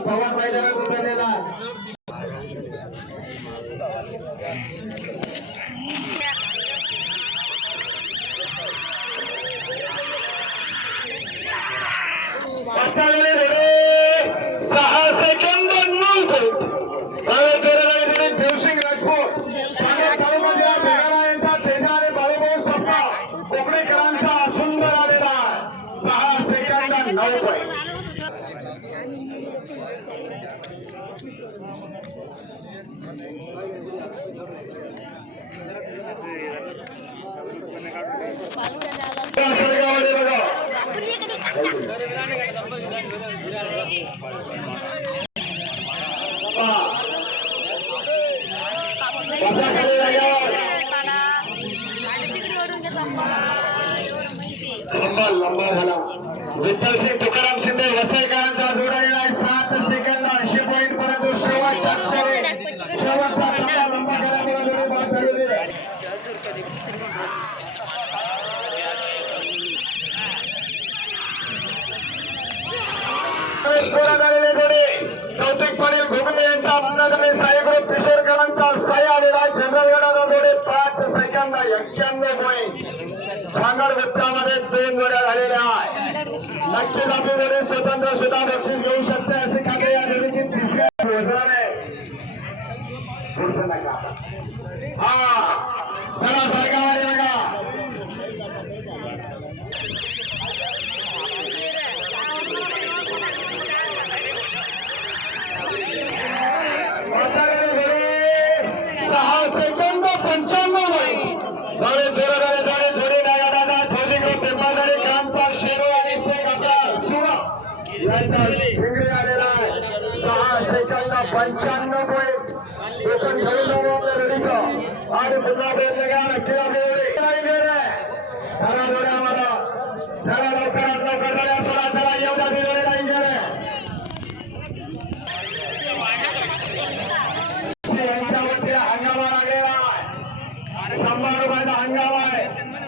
पवन मैदानात उतरलेला लंबा झाला विठ्ठल सिंग तुकाराम शिंदे वसईकरांचा जोडलेला 7 सेकंद 80 पॉइंट परंतु शेवटचा टप्पा लंबा केल्यामुळे जोडी बाद झालेली आहे. कौतिक पाटील घुगणे यांचा मंगळाधरी साई ग्रुप पिशोरकरांचा साई आलेला जनरलगडाचा जोडी 5 सेकंद 91 पॉइंट झांगड विप्रामध्ये 3 जोड्या झालेल्या आहेत. नक्कीच आपली जोडी स्वतंत्र सुद्धा बक्षीस घेऊ शकते असे खाते या जोडीची तिसरी हा चला सरकारवाडी बघा आलेला आहे 6 सेकंद 95 पॉइंट कोकण घेऊन जाऊ आपल्या रेडीचा आणि पुन्हा प्रयत्न घ्या नक्की आपली चला जोड्या मला चला लवकरात लवकर जोड्या चला चला एवढ्या जोड्या लाईन गेले यांच्या वतीला हंगामा लागलेला आहे 100 रुपयाचा हंगामा आहे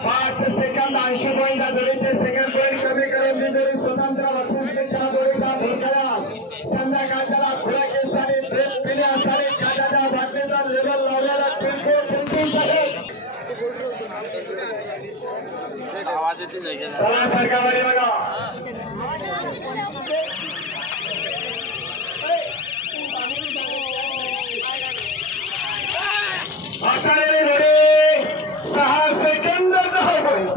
5 सेकंद 80 पॉइंट जोडीचे सेकंड पॉइंट कमी करून मी जोडी स्वतंत्र बक्षीस घेतल्या जोडीचा भरकरा संध्याकाळच्याला खुल्या केसाने ड्रेस पिण्यासाठी काचाच्या बाटलीचा लेबल लावलेला किरकोळ चला सरकारवाडी बघा जोडी 6 सेकंद 10 पॉइंट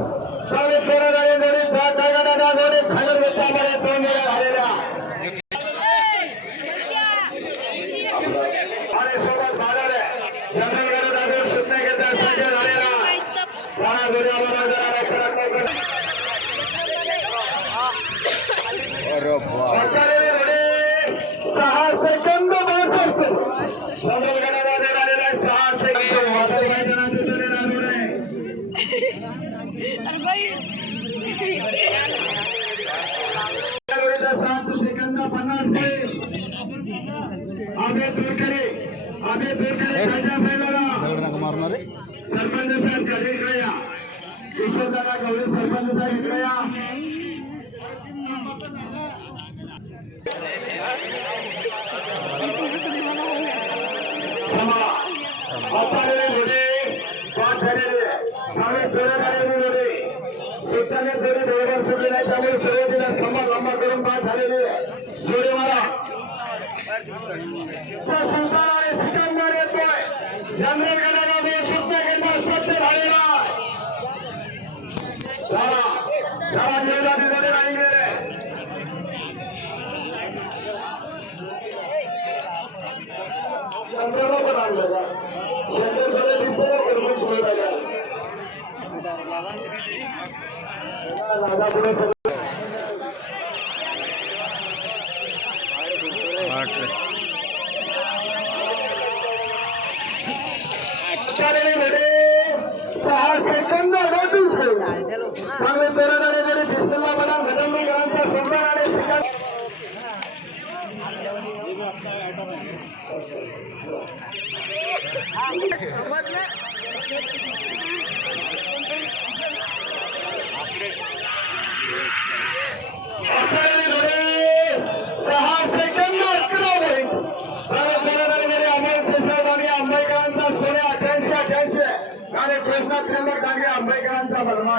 साडे 13 झाले जोडी 7 टाकाटा जोडी झांगड विप्रामध्ये 2 जोड्या झालेल्या आणि सोबत बाजारे जनरलगड दादर शून्य घेता संख्या झालेला 12 जोड्या बरोबर जरा लवकरात लवकर जोडी 6 सेकंद 62 जनरलगडामध्ये झालेला 6 सेकंद वादळ मैदानाचे जोडीला जोडे अरे भाई 7 सेकंद 50 पॉइंट आबे दूरकरे खालच्या साईडला सरपंच साहेब कधी इकडे या किशोरदादा गवळे सरपंच साहेब इकडे या बरोबर सुटले नाही त्यामुळे सुरुवातीला लंबा करून बाद झालेली जोडी मला सुलतान आणि सिकंदर येतोय. जनरल गटामध्ये सुट्टा केंद्र स्वच्छ झालेला आहे. चला निर्धारित झाले नाही गेले. शंकरला पण आणलं का? शंकर झाले दिसतंय गडबड पुढे राहिला. राजापुढे सगळं सहा सेकंद चांगले पेरादारे जरी बिस्मिल्ला बना घडंबीकरांचा सुंदर आणि सिकंद सहा सेकंद 11 पॉईंट चांगले पेरादारे जरी अमोल शेषराव आणि आंबेकरांचा सोने 88 आणि कृष्णा त्र्यंबक डांगे आंबेकरांचा बलमा